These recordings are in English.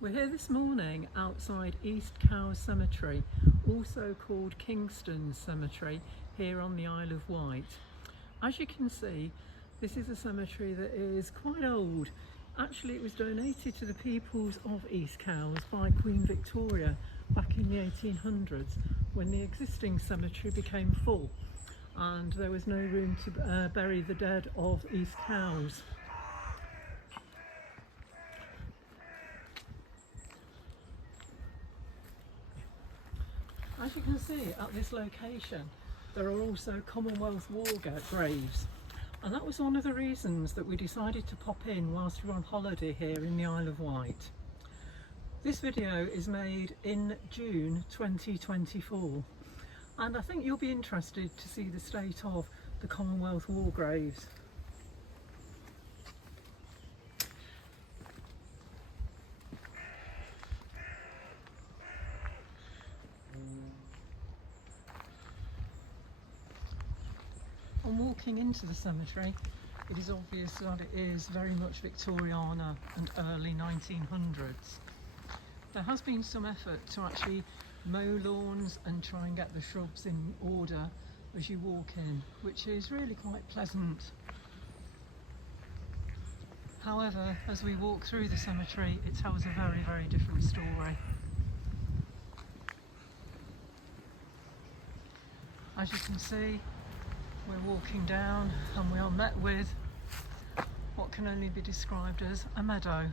We're here this morning outside East Cowes Cemetery, also called Kingston Cemetery, here on the Isle of Wight. As you can see, this is a cemetery that is quite old. Actually, it was donated to the peoples of East Cowes by Queen Victoria back in the 1800s, when the existing cemetery became full and there was no room to bury the dead of East Cowes. As you can see, at this location there are also Commonwealth War graves, and that was one of the reasons that we decided to pop in whilst we were on holiday here in the Isle of Wight. This video is made in June 2024, and I think you'll be interested to see the state of the Commonwealth War graves. On walking into the cemetery, it is obvious that it is very much Victoriana and early 1900s. There has been some effort to actually mow lawns and try and get the shrubs in order as you walk in, which is really quite pleasant. However, as we walk through the cemetery, it tells a very, very different story. As you can see, we're walking down and we are met with what can only be described as a meadow.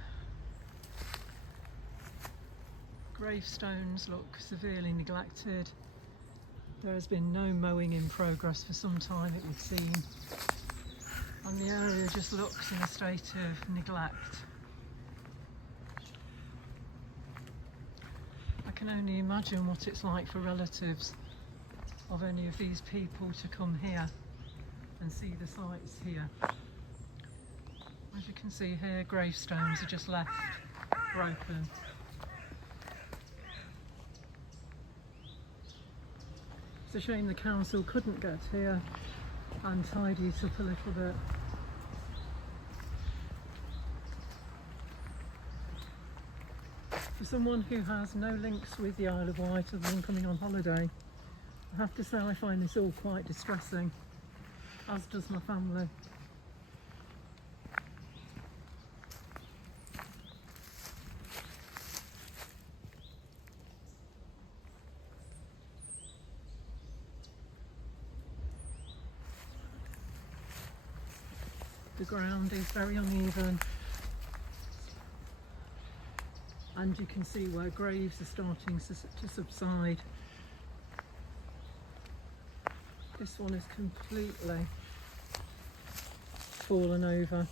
Gravestones look severely neglected. There has been no mowing in progress for some time, it would seem, and the area just looks in a state of neglect. I can only imagine what it's like for relatives of any of these people to come here and see the sights here. As you can see here, gravestones are just left broken. It's a shame the council couldn't get here and tidy it up a little bit. For someone who has no links with the Isle of Wight other than coming on holiday, I have to say I find this all quite distressing, as does my family. The ground is very uneven, and you can see where graves are starting to subside. This one is completely fallen over.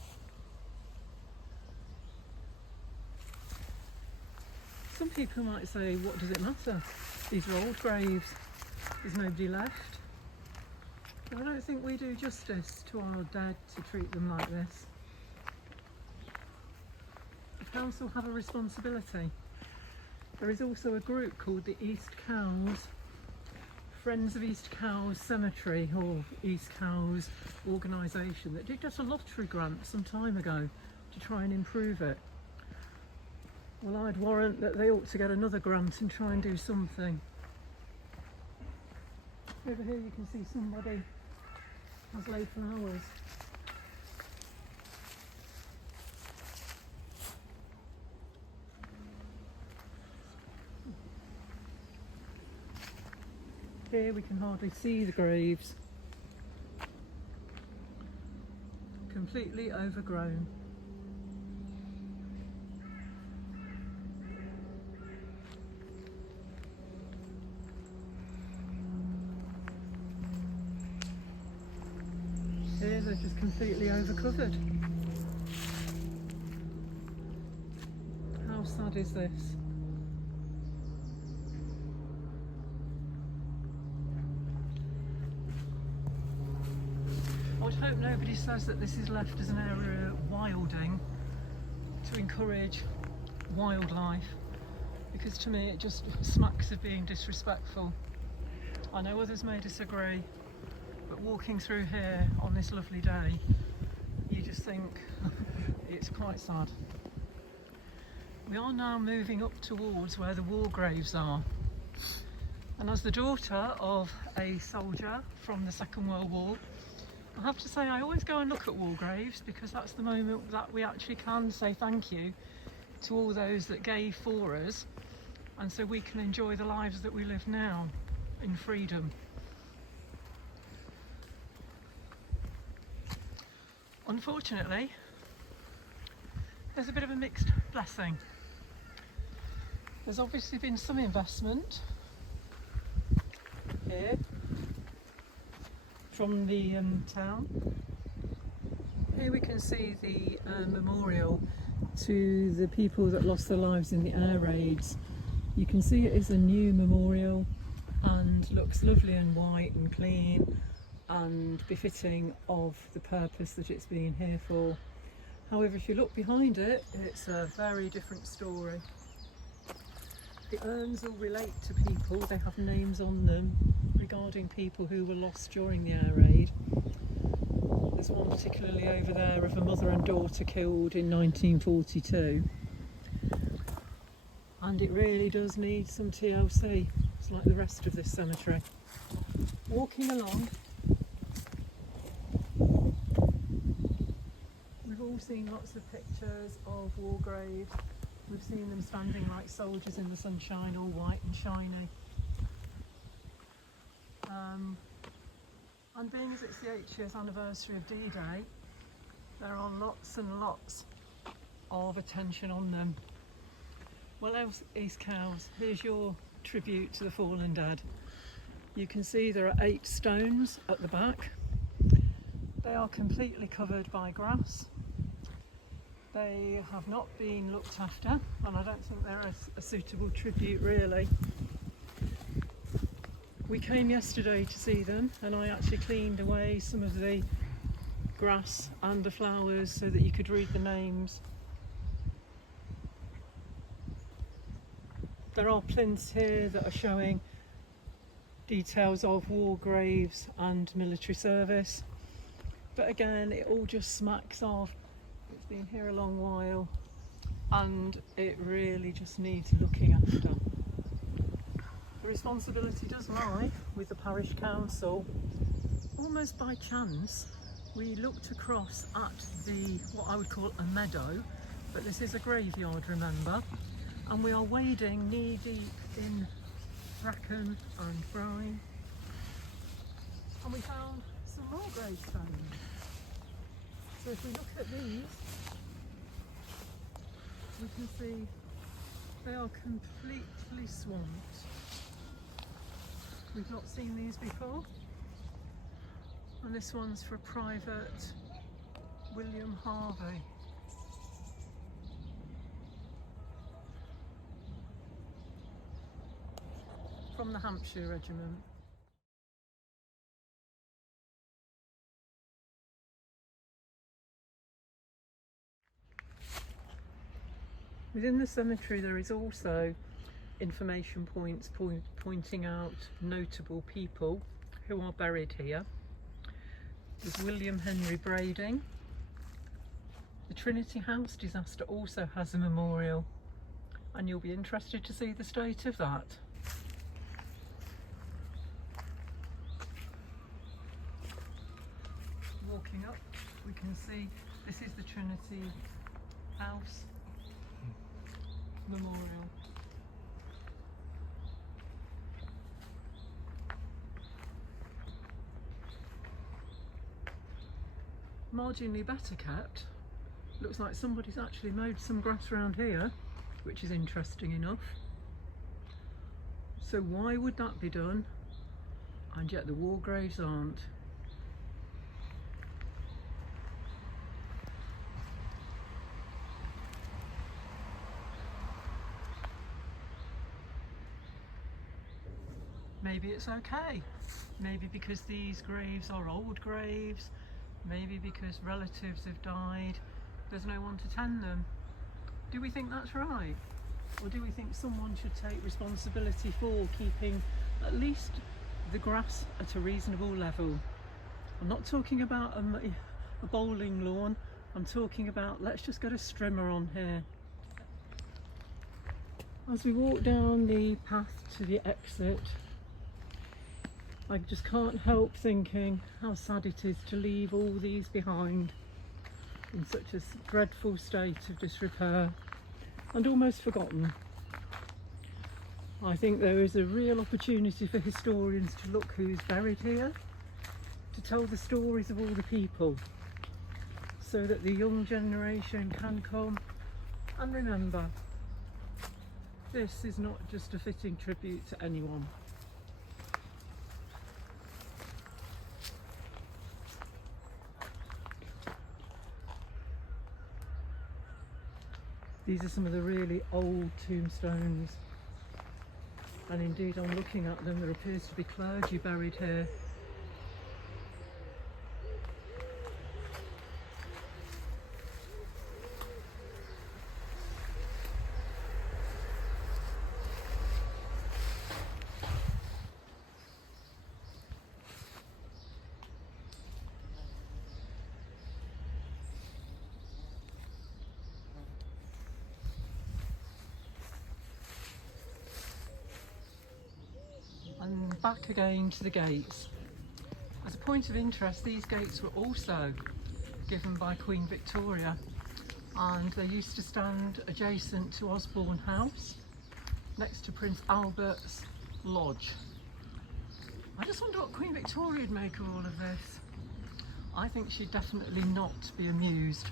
Some people might say, what does it matter? These are old graves, there's nobody left. But I don't think we do justice to our dead to treat them like this. The council have a responsibility. There is also a group called the East Cowes Friends of East Cowes Cemetery, or East Cowes organisation, that did get a lottery grant some time ago to try and improve it. Well, I'd warrant that they ought to get another grant and try and do something. Over here you can see somebody has laid flowers. Here we can hardly see the graves. Completely overgrown. Here they're just completely overcovered. How sad is this? I would hope nobody says that this is left as an area of wilding to encourage wildlife, because to me it just smacks of being disrespectful. I know others may disagree, but walking through here on this lovely day, you just think it's quite sad. We are now moving up towards where the war graves are. And as the daughter of a soldier from the Second World War, I have to say I always go and look at war graves because that's the moment that we actually can say thank you to all those that gave for us, and so we can enjoy the lives that we live now in freedom. Unfortunately, there's a bit of a mixed blessing. There's obviously been some investment here from the town. Here we can see the memorial to the people that lost their lives in the air raids. You can see it is a new memorial and looks lovely and white and clean and befitting of the purpose that it's been here for. However, if you look behind it, it's a very different story. The urns all relate to people, they have names on them regarding people who were lost during the air raid. There's one particularly over there of a mother and daughter killed in 1942. And it really does need some TLC. It's like the rest of this cemetery. Walking along, we've all seen lots of pictures of war graves. We've seen them standing like soldiers in the sunshine, all white and shiny. And being as it's the 8th year's anniversary of D-Day, there are lots and lots of attention on them. Well, East Cowes, here's your tribute to the fallen dead. You can see there are 8 stones at the back. They are completely covered by grass. They have not been looked after, and I don't think they're a suitable tribute really. We came yesterday to see them, and I actually cleaned away some of the grass and the flowers so that you could read the names. There are plinths here that are showing details of war graves and military service, but again it all just smacks of it's been here a long while and it really just needs looking after. The responsibility does lie with the parish council. Almost by chance we looked across at what I would call a meadow, but this is a graveyard, remember, and we are wading knee deep in bracken and brine, and we found some more gravestones. So if we look at these, we can see they are completely swamped. We've not seen these before, and this one's for Private William Harvey. From the Hampshire Regiment. Within the cemetery there is also information points pointing out notable people who are buried here. There's William Henry Brading. The Trinity House disaster also has a memorial, and you'll be interested to see the state of that. Walking up, we can see this is the Trinity House memorial. Marginally better kept. Looks like somebody's actually mowed some grass around here, which is interesting enough. So why would that be done? And yet the war graves aren't. Maybe it's okay. Maybe because these graves are old graves, maybe because relatives have died, there's no one to tend them. Do we think that's right? Or do we think someone should take responsibility for keeping at least the grass at a reasonable level? I'm not talking about a bowling lawn, I'm talking about let's just get a strimmer on here. As we walk down the path to the exit, I just can't help thinking how sad it is to leave all these behind in such a dreadful state of disrepair and almost forgotten. I think there is a real opportunity for historians to look who's buried here, to tell the stories of all the people, so that the young generation can come and remember this is not just a fitting tribute to anyone. These are some of the really old tombstones, and indeed on looking at them there appears to be clergy buried here. And back again to the gates. As a point of interest, these gates were also given by Queen Victoria, and they used to stand adjacent to Osborne House next to Prince Albert's lodge. I just wonder what Queen Victoria would make of all of this. I think she'd definitely not be amused.